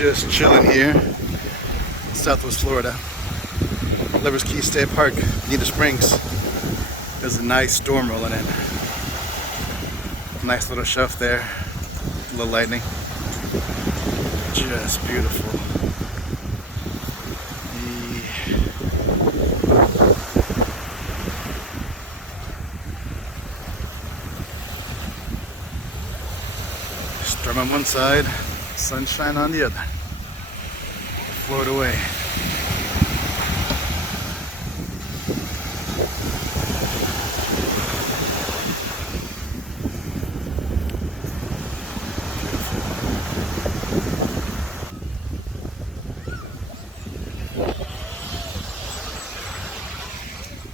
Just chilling here in Southwest Florida. Lovers Key State Park, Bonita Springs. There's a nice storm rolling in. Nice little shelf there. A little lightning. Just beautiful. Storm on one side, sunshine on the other. Float away.